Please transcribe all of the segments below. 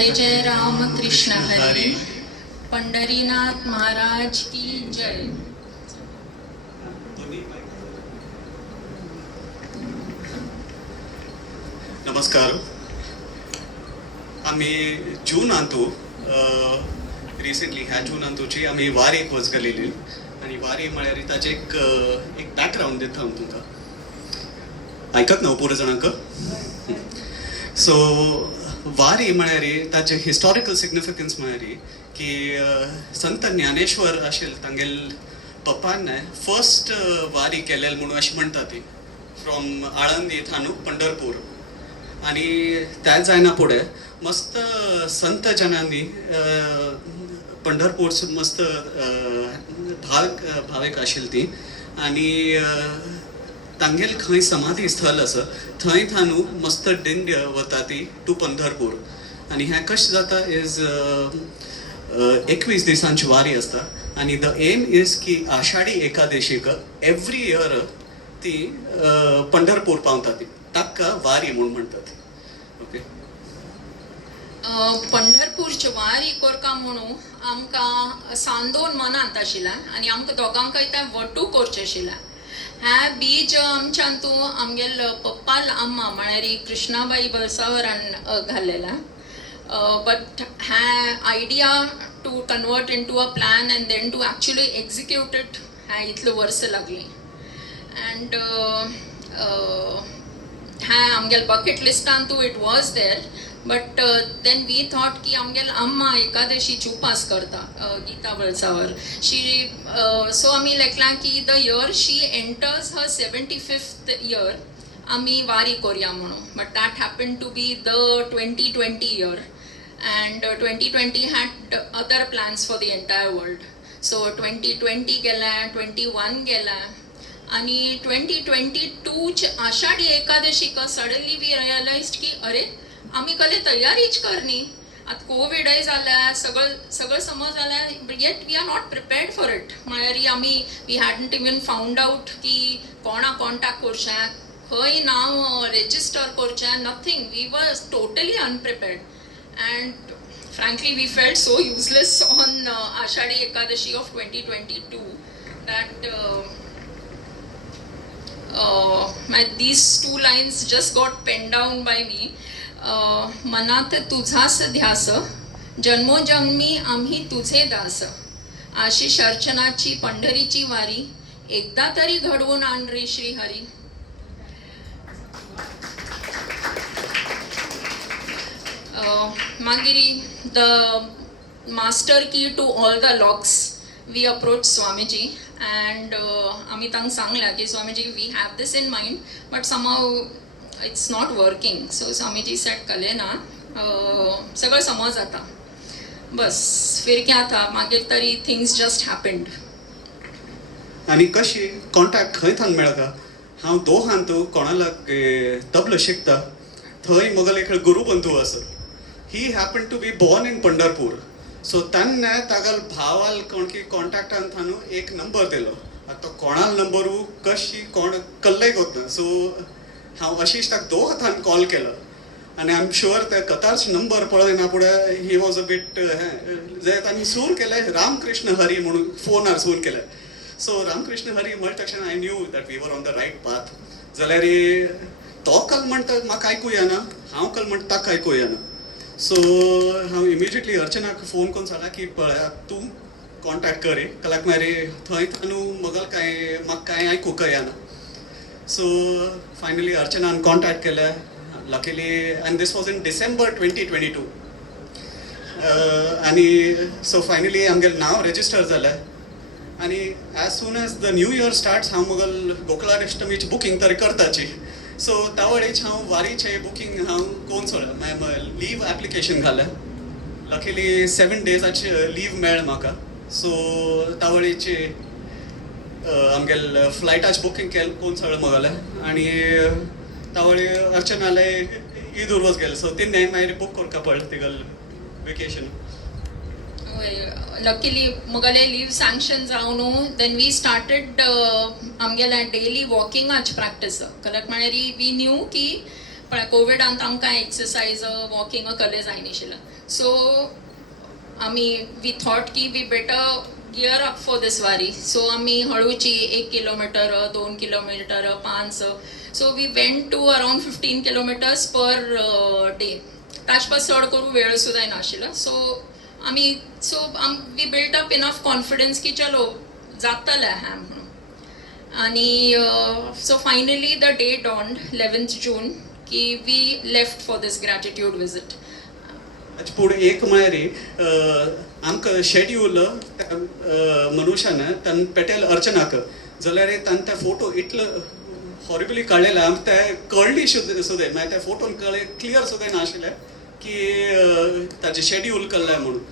जय जय राम कृष्ण हरी. पंढरीनाथ महाराज की जय. नमस्कार. आम्ही जून आणतो रिसेंटली ह्या जून आणतोची आम्ही वार एक वचगलेली आणि वारी म्हळ्यार ताचे एक बॅकग्राऊंड दिता हांव तुमकां ऐकत ना पुरो जाणांक. सो वारी म्हळ्यार ताचे हिस्टॉरिकल सिग्निफिकन्स म्हळ्यार की संत ज्ञानेश्वर आशिल्ले तांगेल पप्पान फर्स्ट वारी केलेली म्हणून अशें म्हणटा ती फ्रॉम आळंदी थानू पंढरपूर. आणि त्या जायना फुडें मस्त संत जनांनी पंढरपूर मस्त भावेक आशिल्ली ती आनी तांगेल खंय समाधी स्थळ आसा थंय थानू मस्त दिंड वता ती टू पंढरपूर. आनी हें कशें जाता इज 21 दिसांची वारी आसता आनी द एम इज की आषाढी एकादशीक एवरी इयर ती पंढरपूर पावता ती ताका वारी म्हणून म्हणटात. ओके. पंढरपूरची वारी कोरका म्हणून आमकां सांदोन मनांत आशिल्ला आनी आमकां दोगांकय तें वटू करचें आशिल्लें. हें बीज आमच्यान तूं आमगेल पप्पाल आम्मा म्हळ्यार कृष्णाबाई बळसावरान घाल्लेला. बट हें idea to convert into a plan and then to actually execute it हें इतलें वर्सां लागलीं. एंड हाँ आमगेल बकेट लिस्टान तू it was there. But then we thought की आमगेल अम्मा एकादशीची उपास करता गीता बळसावर शी. सो आमी लेखला की the year she enters her 75th year आमी वारी कोरया म्हणून. But that happen to be the 2020 year and 2020 had other plans for the entire world. So 2020 गेला, 21 गेला आणि 2022 आषाढी एकादशी का सडनली वी रियलाइज्ड की अरे आम्ही कले तयारीच करनी. आता कोविडय जाल्या सगळं समज जाल्या yet we are not prepared for it. म्हळ्यार आमी we hadn't even found out की कोणा कॉन्टॅक्ट करचें खंय नांव रेजिस्टर करचें nothing. We were totally unprepared and frankly we felt so useless on Ashadi Ekadashi of 2022 that these two lines just got penned down by me. मनात तुझाच ध्यास जन्मोजन्मी आम्ही तुझे दास. आशिष अर्चनाची पंढरीची वारी एकदा तरी घडवून आण रे श्रीहरी. मागिरी the master key to all the locks we approach Swamiji and आम्ही तांकां सांगल्या की Swamiji we have this in mind but somehow it's not working. So Swamiji set कले ना सगळं समज आता बस फिर क्या था मागीर तरी थिंग्स जस्ट हॅपन्ड. आणि कशी कॉन्टॅक्ट खंय थांग मेळता. हांव दोहांत कोणाला तबला शिकता थंय म्हगेलो एक गुरुबंधू आसा. He happen to be born in Pandharpur. So ताणें तागेल भावाल कोणकी कॉन्टॅक्टान थानू एक नंबर दिलो. आतां कोणाल नंबरू कशी कोण कल्लय कोतना. सो हांव अशीच ताका दोहांत कॉल केलो आनी आय एम शुअर ते कतारचो नंबर पळयना फुडें ही वॉज अ बीट जे तांणी सूर केले रामकृष्ण हरी म्हणून फोनार सूर केले. सो रामकृष्ण हरी म्हणटा तशें I knew that we were on the right path. जाल्यार तो कल म्हणटा म्हाका आयकूं येना हांव कल म्हणटा ताका आयकूं येना. सो हांव इमिजिएटली अर्चनाक फोन करून सांगला की पळय तूं कॉन्टॅक्ट कर कलाक मागीर थंय थानू म्हाका कांय आयकूंक येना. सो फायनली अर्चनान कॉन्टॅक्ट केले luckily and this was in December 2022. आनी सो फायनली आमगेलें नांव रेजिस्टर जालें आनी as soon as the new year starts हांव मुगल गोकुळाष्टमीची बुकींग तरी करताची. सो त्या वेळेच हांव वारीचे बुकींग हांव कोण सोडलें लीव एप्लिकेशन घालें. लकीली 7 डेजाची लीव मेळ म्हाका. सो त्या वेळेचे आमगेल फ्लायटाची बुकींग केलें कोण सगळें म्हगेलें आनी त्या वेळी अर्चनाले ईद उर्वस गेले. सो तीन मागीर बूक करपा पडलें Tigal vacation. Luckily Mughal e leave sanction जावन देन वी स्टार्टेड आमगेल्या डेली वॉकिंगाची प्रॅक्टीस. कलक म्हळ्यार वी न्यू की पण कोविडांत आमकां एक्सरसायज वॉकिंग कले जायनाशिल्लें. सो आम्ही वी थॉट की we better gear up for this Wari. So आम्ही हळूची 1 kilometre 2 kilometre 5. So we went to around 15 kilometres per day. ताचपा चड करूं वेळ सुद्दां नाशिल्लो. सो आम्ही we built up enough confidence की चलो जातलें हें म्हणून. आणि so finally the day dawned 11th June की we left for this gratitude visit. हाचे फुडें एक म्हळ्यार आमकां शेड्यूल मनुशान तान पेटयल अर्चनाक जाल्यार ताणें ते फोटो इतलो हॉरिबली काडलेले आमकां ते कळ्ळी सुद्दां मागीर त्या फोटोन क्लियर सुद्दां नाशिल्लें की ताजें शेड्यूल कळ्ळें म्हणून.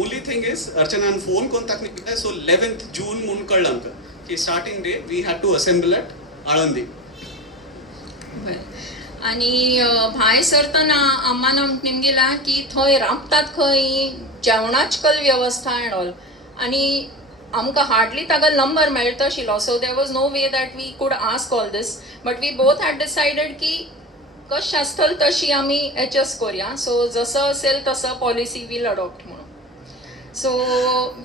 ओनली थिंग इज अर्चनान फोन करून ताका न्हिदलें. सो 11th जून म्हणून कळ्ळें आमकां की starting day we had to assemble at Alandi. आणि भायर सरतना आम्मान निमगेला की थंय राबतात खंय जेवणाची कल वेवस्था एंड ऑल. आणि आमकां हार्डली ताका नंबर मेळटा आशिल्लो. So there was no way that we could ask all this. But we both had decided की कशी आसतली तशी आमी एडजस्ट करूया. सो जसं असेल तसं पॉलिसी वील अडॉप्ट म्हणून. So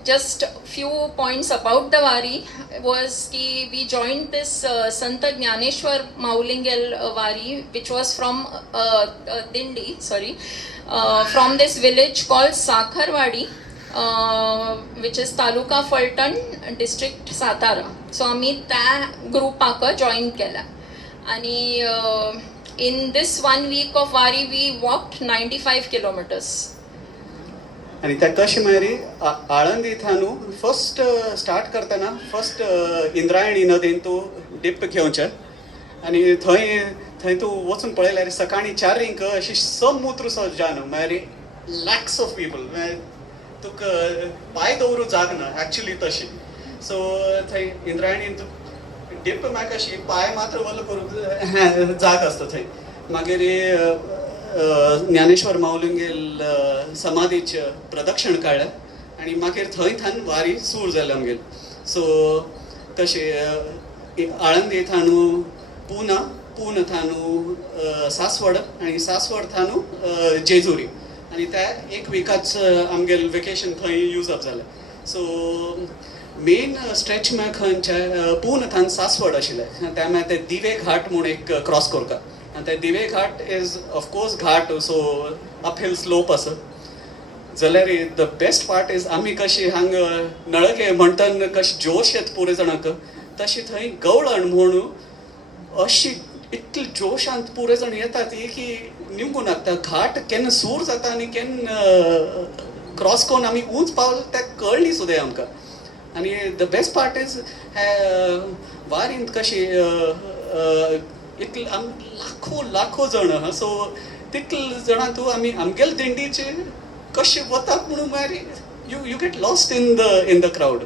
just few points about the Wari was ki we joined this Sant Jnaneshwar Maulingel Wari, which was from Dindi, from this village called Sakharwadi, which is Taluka Faltan, district Satara. So आम्ही त्या ग्रुपाक join केला. आणि in this 1 week of Wari we walked 95 kilometers. आणि त्या कशें म्हळ्यार आळंदी थानू first start करतना फर्स्ट इंद्रायणी नदीन तूं डिप घेवचें. आनी थंय तूं वचून पळयल्यार सकाळीं 4 अशी समुद्र सो जान म्हळ्यार लॅक्स ऑफ पीपल तुका पांय दवरूं जाग ना एक्चुली तशी. सो थंय इंद्रायणीन तूं डिप म्हाका अशी पांय मात्र वल्ल करूंक जाग आसता थंय. मागीर ज्ञानेश्वर माऊलिंगेल समाधीचें प्रदक्षिण काडलें आनी मागीर थंय वारी सुरू जाली आमगेली. सो तशें आळंदी थानू पून थानू सासवड आनी सासवड थानू जेजुरी. आनी त्या 1 विकाच आमगेलें वेकेशन थंय यूज अप जालें. सो मेन स्ट्रेच म्हळ्यार खंयचे पून थान सासवड आशिल्लें. त्या मागीर ते दिवे घाट म्हूण एक क्रॉस करता. आणि ते Dive Ghat is of course ghat so uphill slope आसा. जाल्यार द बेस्ट पार्ट इज आमी कशी हांगा नळगे म्हणटन कशी जोश येता पुरे जाणांक तशी थंय गवळण म्हणून अशी इतली जोशांत पुरे जाण येता ती की निमकून लागता. घाट केन्ना सूर जाता आनी केन्ना क्रॉस करून आमी उंच पावले ते कळ्ळी सुद्दां आमकां. आनी द बेस्ट पार्ट इज वारींत कशी इतले लाखो जण सो तितले जाणां तूं आमी आमगेले दिंडीचे कशे वतात म्हणून म्हळ्यार you get lost in the crowd.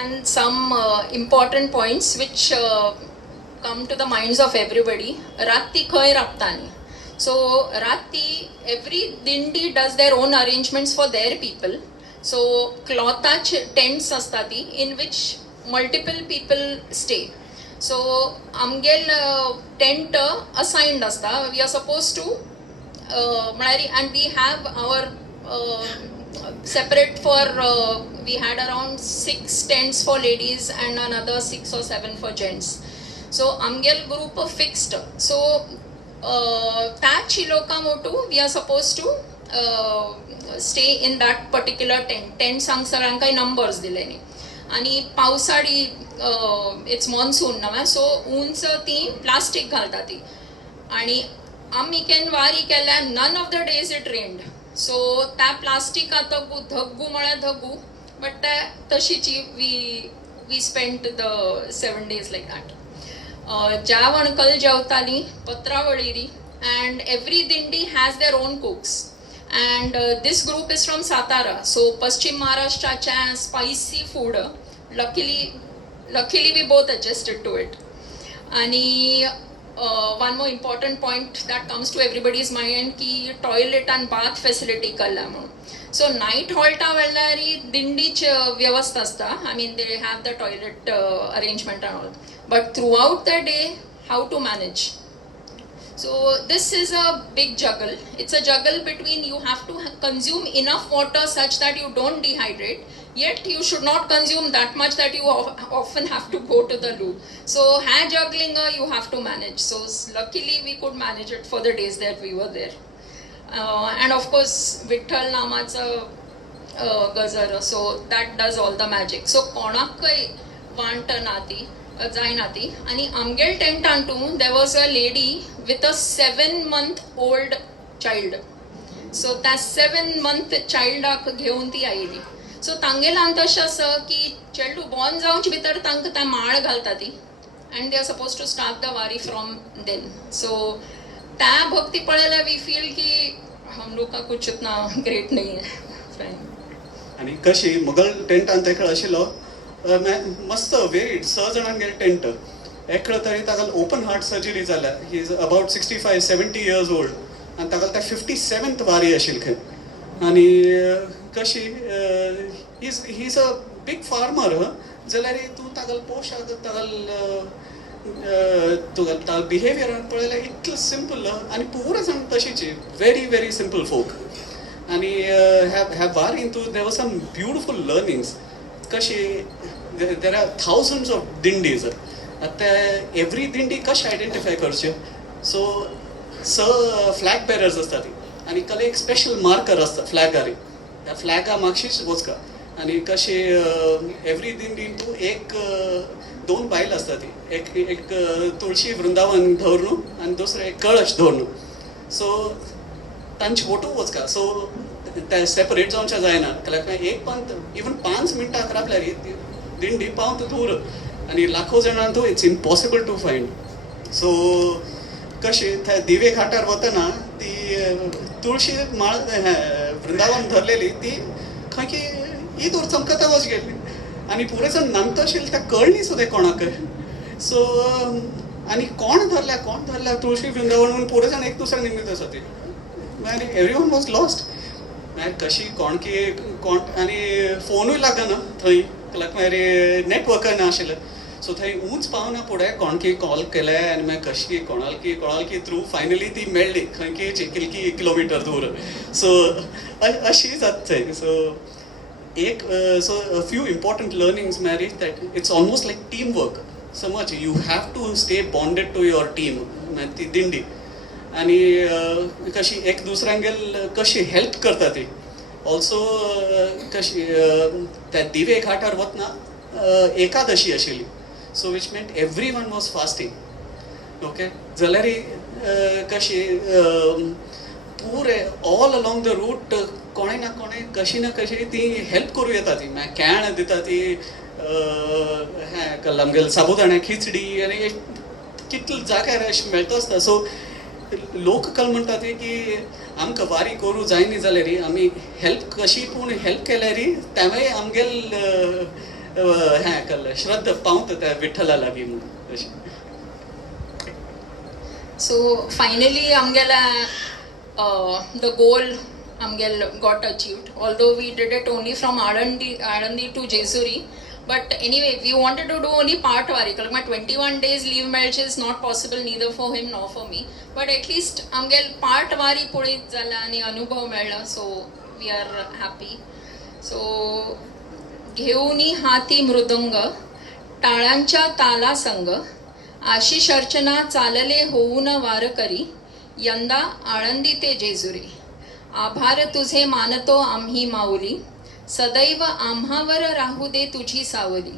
And some important points which come to the minds of everybody. Rati khoi raptani. So Rati, every dindi does their own arrangements for their people. So cloth tents astati in which multiple people stay. So amgel tent assigned asta. We are supposed to and we have our separate for we had around 6 tents for ladies and another 6 or 7 for gents. So amgel group fixed. So tachi loka motu we are supposed to stay in that particular tent sangsarankai numbers dileni. आणि पावसाळी it's monsoon नव्हे so उंच ती plastic घालता ती. आणि आमी केन्ना वारी केल्या none of the days it rained. So त्या प्लास्टिका धग्गू म्हळ्यार धग्गू बट त्या तशीची we spend the 7 days like that. ज्या वणकल जेवताली पत्रावळीरी and every dindi has their own cooks. And this group is from Satara, so Paschim Maharashtracha spicy food. Luckily we both adjusted to it. And one more important point that comes to everybody's mind ki toilet and bath facility kalla म्हणून. So night halt vellari dindich vyavastha asta. I mean they have the toilet arrangement and all. But throughout the day, how to manage? So this is a big juggle. It's a juggle between you have to consume enough water such that you don't dehydrate, yet you should not consume that much that you often have to go to the loo. So hair juggling you have to manage. So luckily we could manage it for the days that we were there. And of course Vitthal Namacha गजर, so that does all the magic. So कोणाकय वांट नाती जायनाती. आनी आमगेल टेंटांतू there was a lady with a 7 month old child. So त्या 7 month चायल्डाक घेवन ती आयली. सो तांगेलान तशें आसा की चेडू बॉर्न जावचे भितर तांकां त्या माळ घालता ती, and they are suppose to start the vari from then. So त्या भक्ती पळयल्यार वी फील की हम लोग का कुछ इतना ग्रेट नहीं है फ्रेंड. आणि कशी मुगल टेंटान तेका आशिल्लो मस्त वेरीड 6 जाणां गेले टेंट. एकलो तरी ताका ओपन हार्ट सर्जरी जाल्या. He is about 65-70 years old आनी ताका त्या 57th वारी आशिल्ली खंय. आनी कशी he is a big farmer जाल्यार तूं ताका पोशाक ताका बिहेवियरान पळयल्यार इतलें सिंपल आनी पुरो जाण तशीच व्हेरी व्हेरी सिंपल फोक. आणि ह्या वारीन तूं देर वर सम ब्युटिफूल लर्निंग्स. कशी देर आर थाउजंड्स ऑफ दिंडीज. आतां एवरी दिंडी कशी आयडेंटिफाय करचे. सो फ्लॅग बेरर्स आसता ती आनी कले एक स्पेशल मार्कर आसता फ्लॅगारी. त्या फ्लॅगा मागशीच वचका. आनी कशी एवरी दिंडीन तूं 1-2 बायल आसता ती. एक तुळशी वृंदावन धरून आनी दुसरें एक कळश धरून. सो तांचे फोटो वचका. सो ते सेपरेट जावचे जायना. एक पंत इवन 5 मिनटां रावल्यार दिंडी पावता दूर आनी लाखो जाणां तूं it's impossible to find. So कशी थंय दिवे घाटार वतना ती तुळशी माळ वृंदावन धरलेली ती खंय की इदूर चमकता वच गेली आनी पुरे जाण नामता आशिल्ले त्या कळ्ळी सुद्दां कोणाक. सो आनी कोण धरल्या तुळशी वृंदावन म्हणून पुरे जाण एक दुसऱ्या निमित्त आसा ती. Everyone was lost. कशी कोण आनी फोनूय लागना थंय. मागीर नेटवर्क ना आशिल्लें. सो थंय ऊंच पावना फुडें कोणकी कॉल केले आनी मागीर कशी कोणालकी थ्रू फायनली ती मेळ्ळी खंय की कितकी किलोमिटर दूर. सो अशी जाता थंय. So a few important learnings मॅरी that it's almost like team work. समज you have to stay bonded to your team. ती दिंडी आनी कशी एक दुसऱ्यांगेल कशी हेल्प करता ती. ऑल्सो कशी त्या दिवे घाटार वतना एकादशी आशिल्ली. सो वीच मेंट every one was fasting. Okay जाल्यार कशी पुरे ऑल अलोंग द रूट कोणें ना कशी ती हेल्प करूं येता. ती मागीर कॅण दिता ती आमगेल साबुदाण्या खिचडी आनी कितले जाग्यार अशें मेळटा आसता. सो लोक काल म्हणटा ते की आमकां वारी करूं जायनी जाल्यार आमी हेल्प कशी पूण हेल्प केल्यार त्यावेळी आमगेल श्रद्धा पावता त्या विठ्ठला लागीं म्हणून अशी. सो फायनली आमगेला द गोल आमगेल got achieved. Although we did it only from Alandi to Jejuri. But anyway, we wanted to do only part wari. My 21 days leave marriage is not possible neither for him nor for me. But at least amgel part wari pudi zala ani anubhav melala. So we are happy. So घेऊनी हाती मृदंग टाळांच्या ताला संग आशिष अर्चना चालले होऊन वार करी यंदा आळंदी ते जेजुरी. आभार तुझे मानतो आम्ही माऊली सदैव आम्हावर राहू दे तुझी सावली.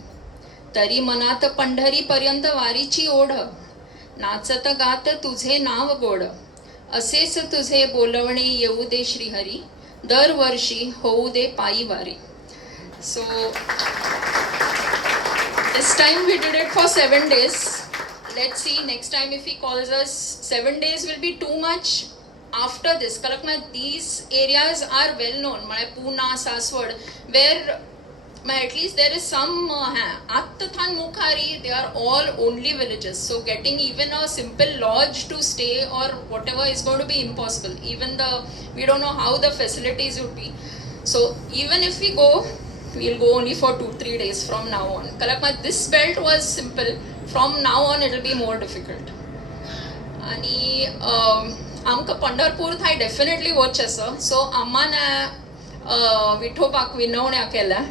तरी मनात पंढरीपर्यंत वारीची ओढ नाचत गात तुझे नाव गोड. असेच तुझे बोलवणे येऊ दे श्रीहरी दरवर्षी होऊ दे पायी वारी. So this time we did it for 7 days. Let's see next time if he calls us. 7 days will be too much. After this, these areas are well known. Pune, Saswad, where at least there is some Attathan Mukhari, they are all only villages. So getting even a simple lodge to stay or whatever is going to be impossible. Even we don't know how the facilities would be. So even if we go, we'll go only for 2-3 days from now on. This belt was simple. From now on, it will be more difficult. आणि आमकां पंढरपूर थंय definitely वचचें so आम्हाला विठोबाक विनवण्या केल्या.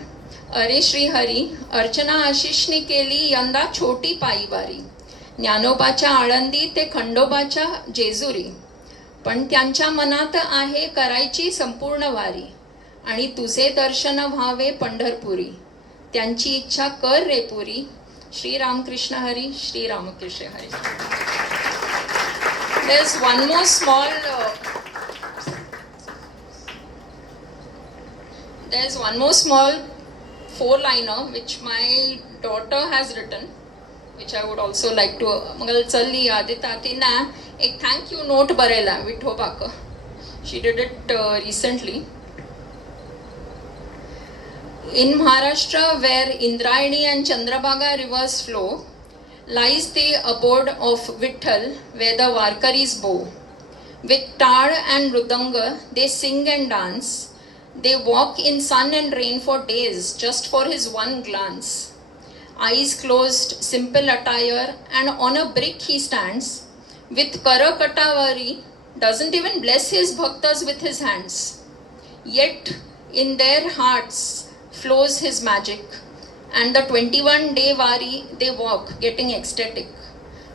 अरे श्री हरी, अर्चना आशिषने केली यंदा छोटी पायीवारी, ज्ञानोबाच्या आळंदी ते खंडोबाच्या जेजुरी, पण त्यांच्या मनात आहे करायची संपूर्ण वारी, आणि तुझे दर्शन व्हावे पंढरपुरी, त्यांची इच्छा कर रे पुरी. Shri Ramakrishna Hari, Shri Ramakrishna Hari. There's one more small there's one more small 4-liner which my daughter has written, which I would also like to मंगल चल्ली आदिता तिना एक थँक यू नोट बरेला विठोबाक. She did it recently. In Maharashtra, where Indrayani and Chandrabhaga rivers flow, lies the abode of Vitthal, where the Varkaris bow. With tar and rudanga, they sing and dance. They walk in sun and rain for days, just for his one glance. Eyes closed, simple attire, and on a brick he stands. With Karakatavari, doesn't even bless his bhaktas with his hands. Yet, in their hearts flows his magic. And the 21-day Vari they walk, getting ecstatic.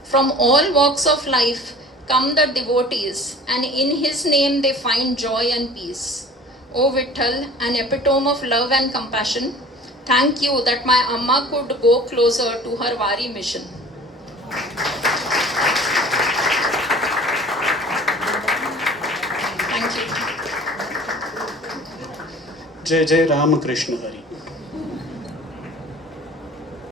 From all walks of life come the devotees, and in his name they find joy and peace. O Vitthal, an epitome of love and compassion, thank you that my Amma could go closer to her Vari mission. Thank you. जय जय रामकृष्ण हरी.